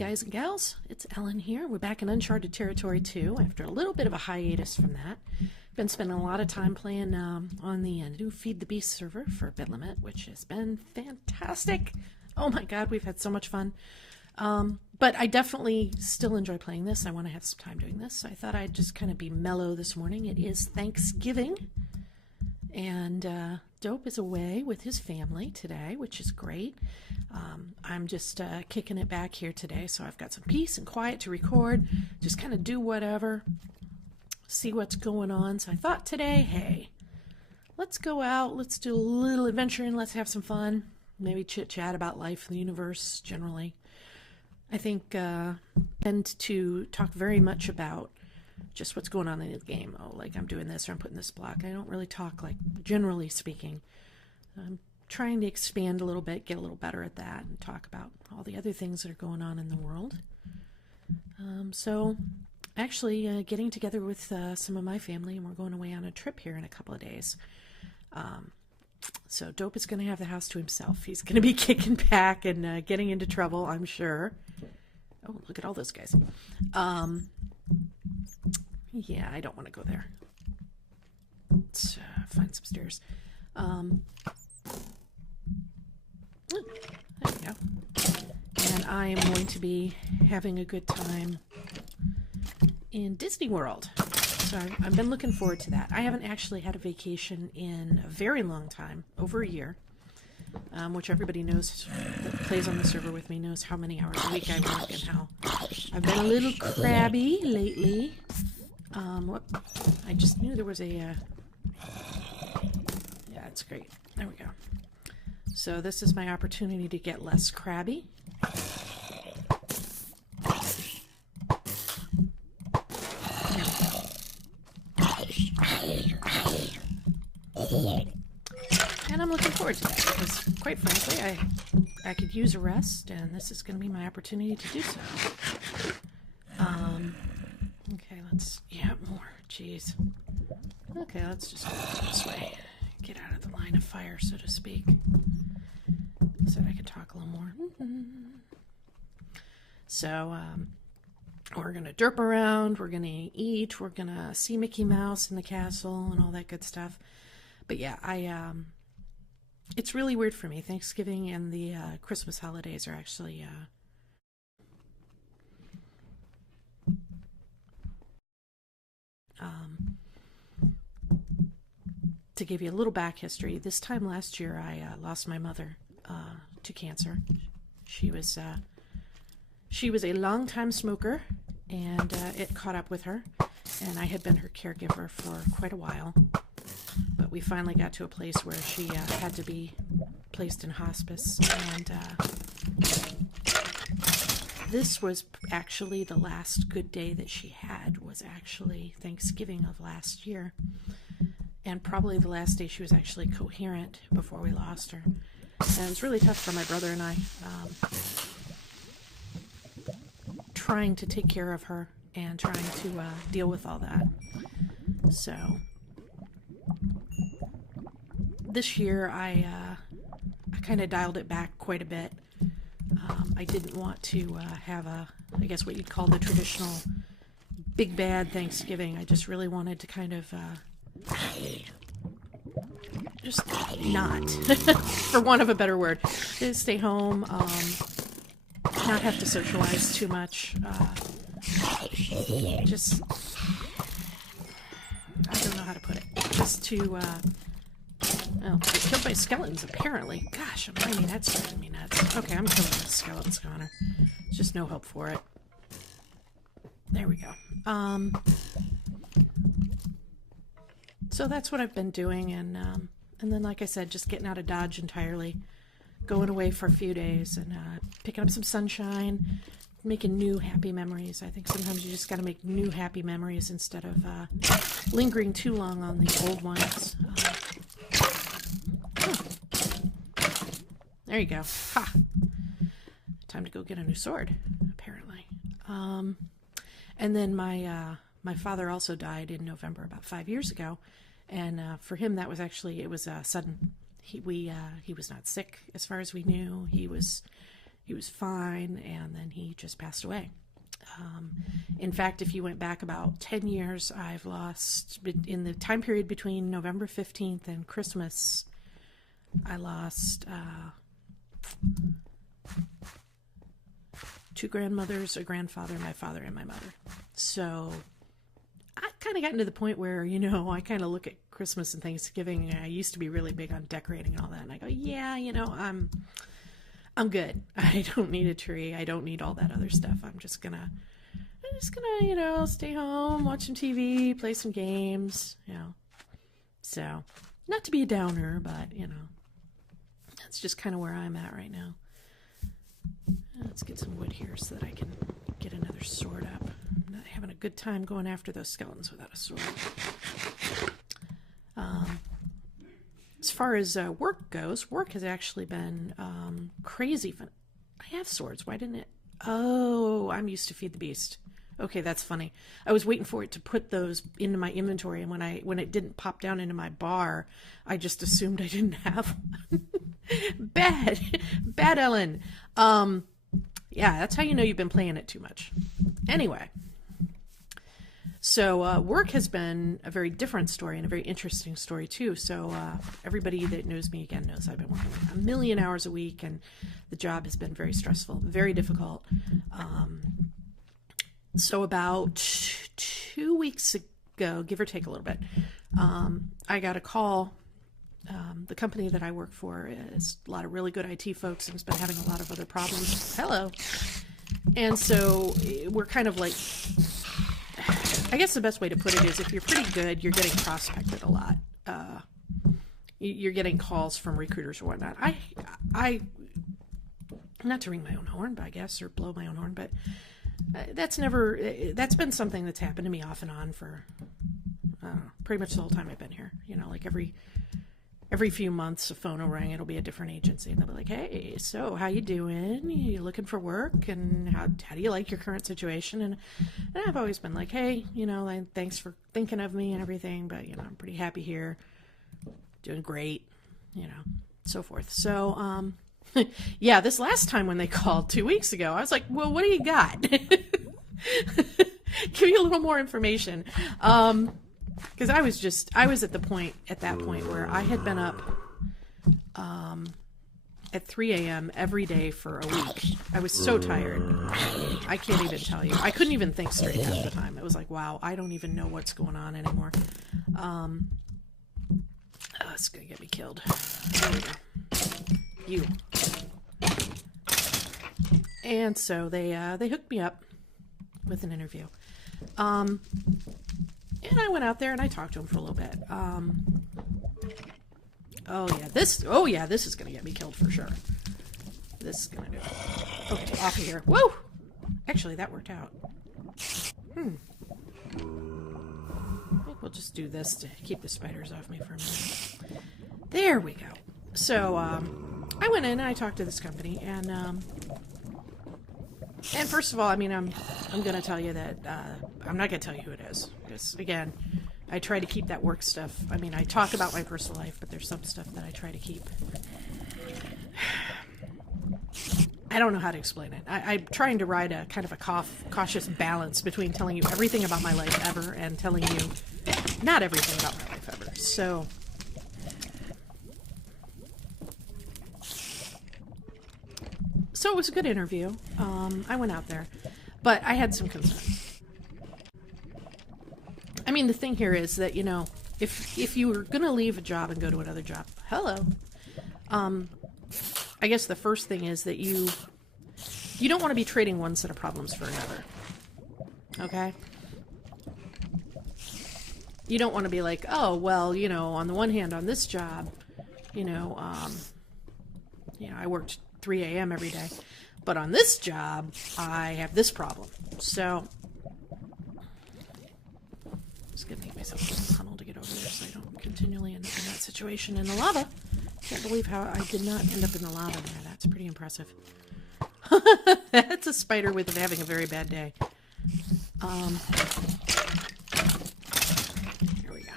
guys and gals, it's Ellen here. We're back in Uncharted Territory 2 after a little bit of a hiatus from that. Been spending a lot of time playing on the new Feed the Beast server for Bidlamit, which has been fantastic. Oh my god, we've had so much fun. But I definitely still enjoy playing this. I want to have some time doing this, so I thought I'd just kind of be mellow this morning. It is Thanksgiving, and Dope is away with his family today, which is great. I'm just kicking it back here today, so I've got some peace and quiet to record, just kind of do whatever, see what's going on. So I thought today, hey, let's go out, let's do a little adventuring, let's have some fun, maybe chit-chat about life and the universe generally. I think I tend to talk very much about just what's going on in the game. Oh, like I'm doing this or I'm putting this block. I don't really talk, like, generally speaking. I'm trying to expand a little bit, get a little better at that, and talk about all the other things that are going on in the world. So actually getting together with some of my family, and we're going away on a trip here in a couple of days. So Dope is going to have the house to himself. He's going to be kicking back and getting into trouble, I'm sure. Oh, look at all those guys. Yeah, I don't want to go there. Let's find some stairs. There we go. And I am going to be having a good time in Disney World. So I've been looking forward to that. I haven't actually had a vacation in a very long time, over a year, which everybody knows that plays on the server with me knows how many hours a week I work and how I've been a little crabby lately. Whoop. I just knew there was a... yeah, it's great. There we go. So this is my opportunity to get less crabby. And I'm looking forward to that because, quite frankly, I could use a rest, and this is going to be my opportunity to do so. Okay, let's... yeah, more. Jeez. Okay, let's just go this way. Get out of the line of fire, so to speak, so that I can talk a little more. So, we're going to derp around, we're going to eat, we're going to see Mickey Mouse in the castle and all that good stuff. But yeah, it's really weird for me. Thanksgiving and the Christmas holidays are actually... to give you a little back history, this time last year I lost my mother to cancer. She was a long-time smoker, and it caught up with her, and I had been her caregiver for quite a while. But we finally got to a place where she had to be placed in hospice, and this was actually the last good day that she had, was actually Thanksgiving of last year. And probably the last day she was actually coherent before we lost her. And it was really tough for my brother and I, trying to take care of her and trying to deal with all that. So this year I kind of dialed it back quite a bit. I didn't want to have I guess what you'd call the traditional big bad Thanksgiving. I just really wanted to kind of just not, for want of a better word, just stay home, not have to socialize too much, just, I don't know how to put it, just to, well, get killed by skeletons, apparently. Gosh, almighty, that's driving me nuts. Okay, I'm killing the skeletons, Connor. There's just no hope for it. There we go. So that's what I've been doing, and then, like I said, just getting out of Dodge entirely, going away for a few days, and picking up some sunshine, making new happy memories. I think sometimes you just got to make new happy memories instead of lingering too long on the old ones. There you go. Ha! Time to go get a new sword, apparently. And then my father also died in November, about 5 years ago. And for him, that was actually, it was sudden. He was not sick as far as we knew. He was he was fine, and then he just passed away. In fact, if you went back about 10 years, I've lost, in the time period between November 15th and Christmas, I lost 2 grandmothers, a grandfather, my father, and my mother. So I kind of gotten to the point where, I kind of look at Christmas and Thanksgiving, and I used to be really big on decorating and all that, and I go, yeah, I'm good. I don't need a tree. I don't need all that other stuff. I'm just gonna, stay home, watch some TV, play some games, So, not to be a downer, but, that's just kind of where I'm at right now. Let's get some wood here so that I can get another sword up. I'm not having a good time going after those skeletons without a sword. As far as work goes, work has actually been crazy fun. I have swords. Why didn't it? Oh, I'm used to Feed the Beast. Okay, that's funny. I was waiting for it to put those into my inventory, and when it didn't pop down into my bar, I just assumed I didn't have one. Bad Ellen. Yeah, that's how you know you've been playing it too much. Anyway. So work has been a very different story and a very interesting story too. So everybody that knows me again knows I've been working 1,000,000 hours a week, and the job has been very stressful, very difficult. So about 2 weeks ago, give or take a little bit, I got a call. The company that I work for is a lot of really good IT folks and has been having a lot of other problems. Hello. And so we're kind of like, I guess the best way to put it is if you're pretty good, you're getting prospected a lot. You're getting calls from recruiters or whatnot. I not to ring my own horn, but I guess, or blow my own horn, but that's been something that's happened to me off and on for pretty much the whole time I've been here. Like every few months a phone will ring, it'll be a different agency, and they'll be like, hey, so how you doing? You looking for work? And how do you like your current situation? And I've always been like, hey, thanks for thinking of me and everything, but I'm pretty happy here, doing great, so forth. So yeah, this last time when they called 2 weeks ago, I was like, well, what do you got? Give me a little more information. Because I was at that point where I had been up at 3 a.m. every day for a week. I was so tired. I can't even tell you. I couldn't even think straight half the time. It was like, wow, I don't even know what's going on anymore. It's going to get me killed. There we go. You. And so they hooked me up with an interview. And I went out there and I talked to him for a little bit. Oh yeah, this is gonna get me killed for sure. This is gonna do it. Okay, off of here. Woo! Actually, that worked out. I think we'll just do this to keep the spiders off me for a minute. There we go. So, I went in and I talked to this company, and first of all, I'm going to tell you that I'm not going to tell you who it is. Because, again, I try to keep that work stuff. I talk about my personal life, but there's some stuff that I try to keep. I don't know how to explain it. I'm trying to ride a kind of a cautious balance between telling you everything about my life ever and telling you not everything about my life ever. So it was a good interview. I went out there, but I had some concerns. The thing here is that, if you were going to leave a job and go to another job, hello. I guess the first thing is that you don't want to be trading one set of problems for another. Okay? You don't want to be like, oh, well, on the one hand, on this job, I worked 3 a.m. every day. But on this job, I have this problem. So, just gonna make myself a tunnel to get over there so I don't continually end up in that situation in the lava. Can't believe how I did not end up in the lava there. That's pretty impressive. That's a spider with having a very bad day. Here we go.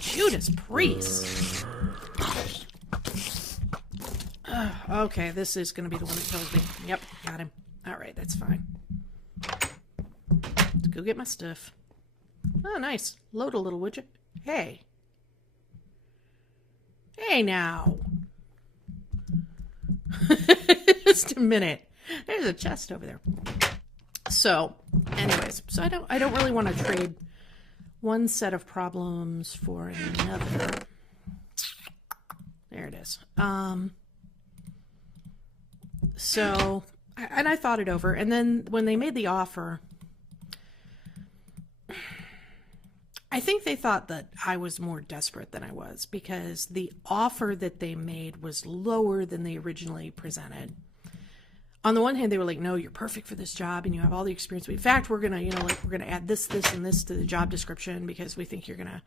Judas Priest. Oh, Okay, this is going to be the one that kills me. Yep, got him. All right, that's fine. Let's go get my stuff. Oh, nice. Load a little, would you? Hey. Hey, now. Just a minute. There's a chest over there. So, anyways, so I don't really want to trade one set of problems for another. There it is. So, and I thought it over, and then when they made the offer, I think they thought that I was more desperate than I was, because the offer that they made was lower than they originally presented. On the one hand, they were like, no, you're perfect for this job and you have all the experience. In fact, we're going to, we're going to add this, and this to the job description because we think you're going to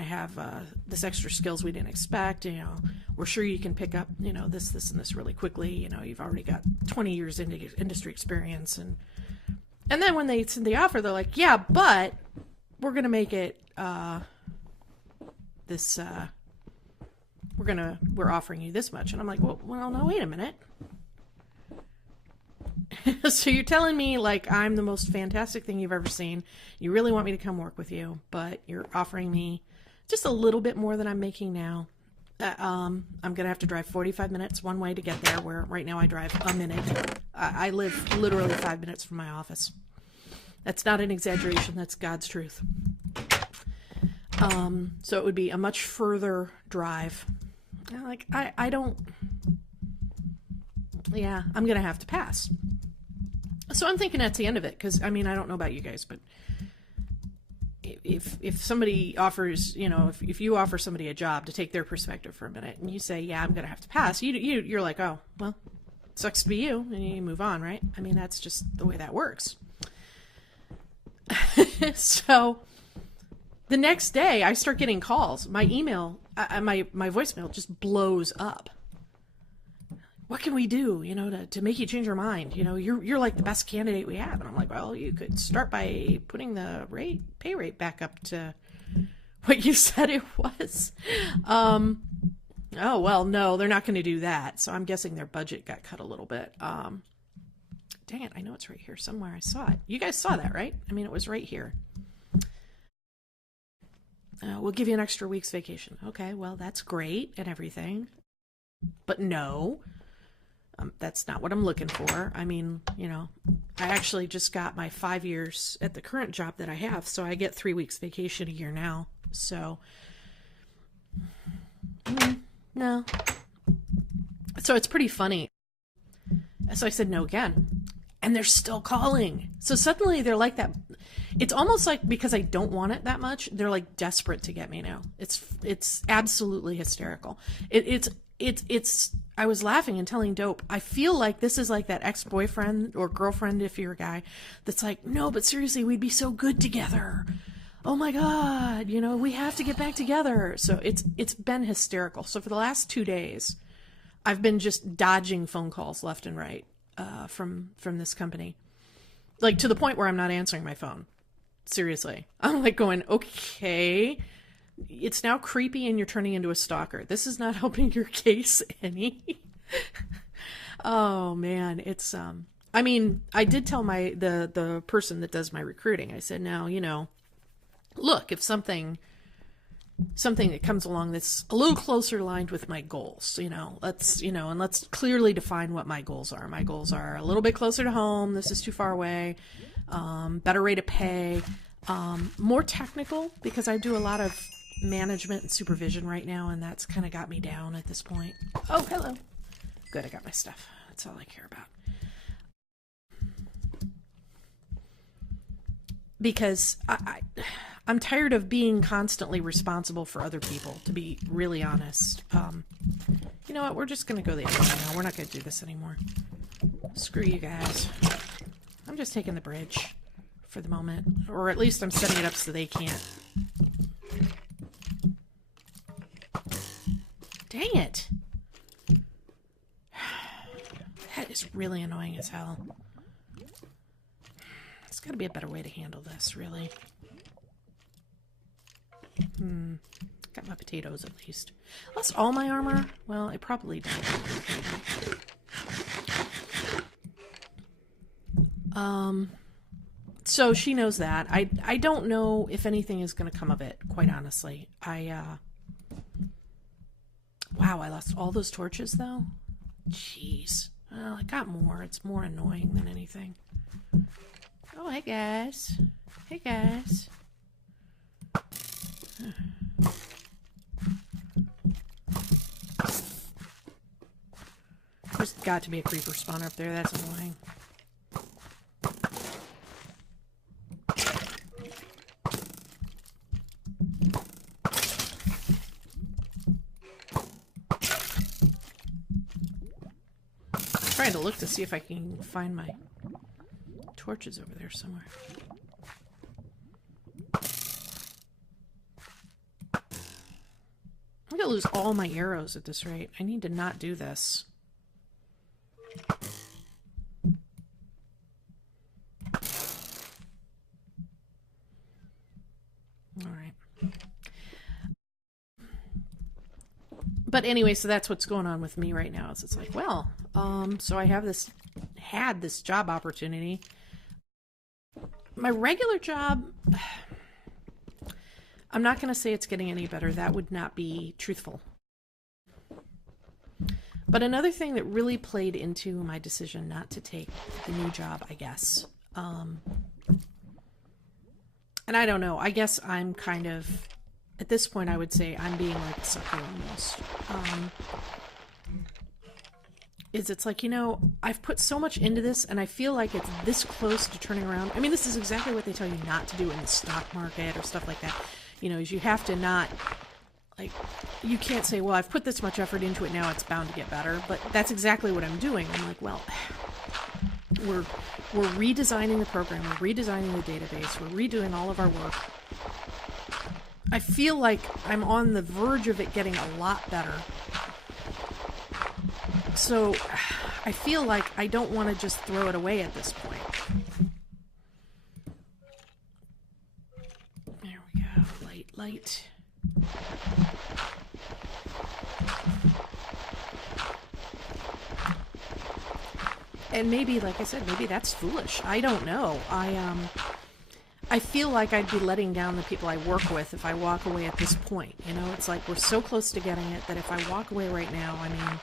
have this extra skills we didn't expect. We're sure you can pick up, this, and this really quickly. You've already got 20 years into industry experience. And then when they send the offer, they're like, yeah, but we're going to make it we're offering you this much. And I'm like, well, no, wait a minute. So you're telling me like I'm the most fantastic thing you've ever seen. You really want me to come work with you, but you're offering me just a little bit more than I'm making now. I'm going to have to drive 45 minutes one way to get there, where right now I drive a minute. I live literally 5 minutes from my office. That's not an exaggeration. That's God's truth. So it would be a much further drive. Like, I don't... Yeah, I'm going to have to pass. So I'm thinking that's the end of it, because, I don't know about you guys, but if somebody offers, if you offer somebody a job to take their perspective for a minute, and you say, yeah, I'm going to have to pass, you're like, oh, well, sucks to be you, and you move on, right? That's just the way that works. So the next day, I start getting calls. My email, my voicemail just blows up. What can we do, to make you change your mind? You're like the best candidate we have. And I'm like, well, you could start by putting the pay rate back up to what you said it was. Oh, well, no, they're not going to do that. So I'm guessing their budget got cut a little bit. Dang it, I know it's right here somewhere. I saw it. You guys saw that, right? It was right here. We'll give you an extra week's vacation. Okay, well, that's great and everything. But no. That's not what I'm looking for. I actually just got my 5 years at the current job that I have, so I get 3 weeks vacation a year now. So, no. So it's pretty funny. So I said no again, and they're still calling. So suddenly they're like that. It's almost like because I don't want it that much, they're like desperate to get me now. It's absolutely hysterical. It's I was laughing and telling Dope, I feel like this is like that ex-boyfriend or girlfriend, if you're a guy, that's like, no, but seriously, we'd be so good together. Oh my God, we have to get back together. So it's been hysterical. So for the last 2 days, I've been just dodging phone calls left and right from this company. Like to the point where I'm not answering my phone. Seriously. I'm like going, okay, it's now creepy and you're turning into a stalker. This is not helping your case any. Oh man, it's I did tell the person that does my recruiting. I said, now, look, if something that comes along that's a little closer aligned with my goals, let's clearly define what my goals are. My goals are a little bit closer to home. This is too far away. Better rate of pay, more technical, because I do a lot of management and supervision right now, and that's kind of got me down at this point. Oh, hello. Good, I got my stuff. That's all I care about. Because I'm tired of being constantly responsible for other people, to be really honest. You know what? We're just going to go the other way now. We're not going to do this anymore. Screw you guys. I'm just taking the bridge for the moment. Or at least I'm setting it up so they can't. Dang it. That is really annoying as hell. There's got to be a better way to handle this, really. Got my potatoes at least. Lost all my armor? Well, it probably did. So she knows that. I don't know if anything is going to come of it, quite honestly. Wow, I lost all those torches, though? Jeez. Well, I got more. It's more annoying than anything. Oh, hey, guys. Hey, guys. There's got to be a creeper spawner up there. That's annoying. I'm trying to look to see if I can find my torches over there somewhere. I'm gonna lose all my arrows at this rate. I need to not do this. But anyway, so that's what's going on with me right now. Is it's like, well, so I have had this job opportunity. My regular job, I'm not going to say it's getting any better. That would not be truthful. But another thing that really played into my decision not to take the new job, I guess. And I don't know. I guess I'm kind of... At this point, I would say I'm being like a sucker almost. It's like, you know, I've put so much into this and I feel like it's this close to turning around. I mean, this is exactly what they tell you not to do in the stock market or stuff like that. You know, is you have to not, like, you can't say, well, I've put this much effort into it, now it's bound to get better. But that's exactly what I'm doing. I'm like, well, we're redesigning the program, we're redesigning the database, we're redoing all of our work. I feel like I'm on the verge of it getting a lot better. So I feel like I don't want to just throw it away at this point. There we go. Light. And maybe, like I said, maybe that's foolish. I don't know. I feel like I'd be letting down the people I work with if I walk away at this point. You know, it's like we're so close to getting it that if I walk away right now, I mean,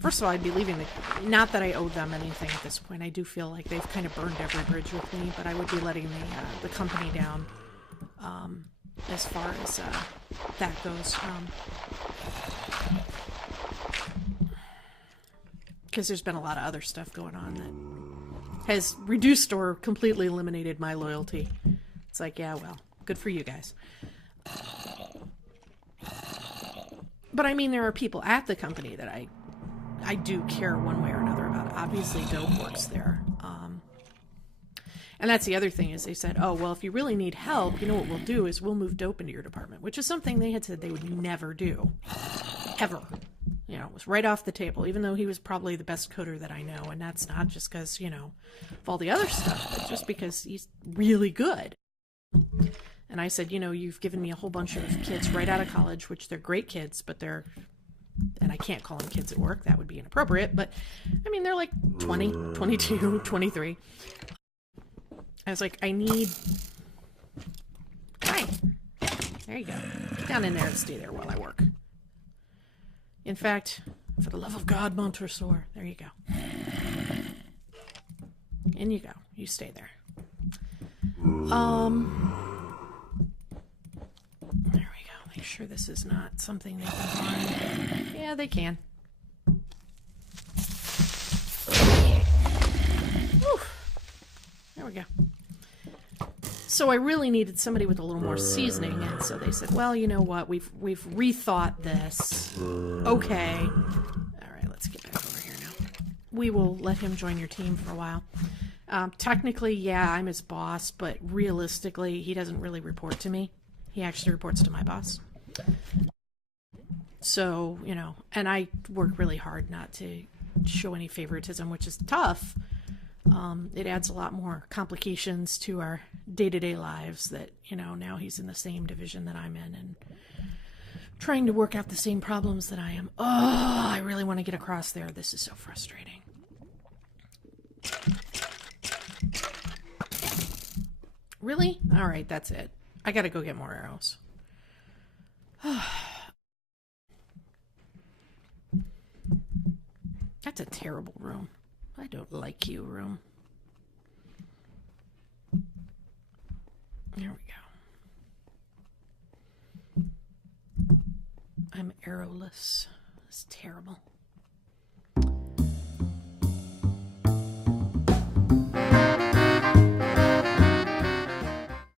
first of all, I'd be leaving not that I owe them anything at this point. I do feel like they've kind of burned every bridge with me, but I would be letting the company down as far as that goes. Because there's been a lot of other stuff going on that has reduced or completely eliminated my loyalty. It's like, yeah, well, good for you guys. But I mean, there are people at the company that I do care one way or another about. Obviously, Dope works there. And that's the other thing is they said, oh, well, if you really need help, you know what we'll do is we'll move Dope into your department, which is something they had said they would never do. Ever. You know, it was right off the table, even though he was probably the best coder that I know. And that's not just because, you know, of all the other stuff, but just because he's really good. And I said, you know, you've given me a whole bunch of kids right out of college, which they're great kids, but they're, and I can't call them kids at work. That would be inappropriate. But, I mean, they're like 20, 22, 23. I was like, I need... Hi. There you go. Get down in there and stay there while I work. In fact, for the love of God, Montresor, there you go. In you go. You stay there. There we go. Make sure this is not something they can find. Yeah, they can. Whew. There we go. So I really needed somebody with a little more seasoning, and so they said, well, you know what, we've rethought this. Okay. All right, let's get back over here now. We will let him join your team for a while. Technically, yeah, I'm his boss, but realistically, he doesn't really report to me. He actually reports to my boss. So, you know, and I work really hard not to show any favoritism, which is tough. It adds a lot more complications to our day-to-day lives that, you know, now he's in the same division that I'm in, and trying to work out the same problems that I am. Oh, I really want to get across there. This is so frustrating. Really? All right, that's it. I gotta go get more arrows. That's a terrible room. I don't like you, room. There we go. I'm arrowless. It's terrible.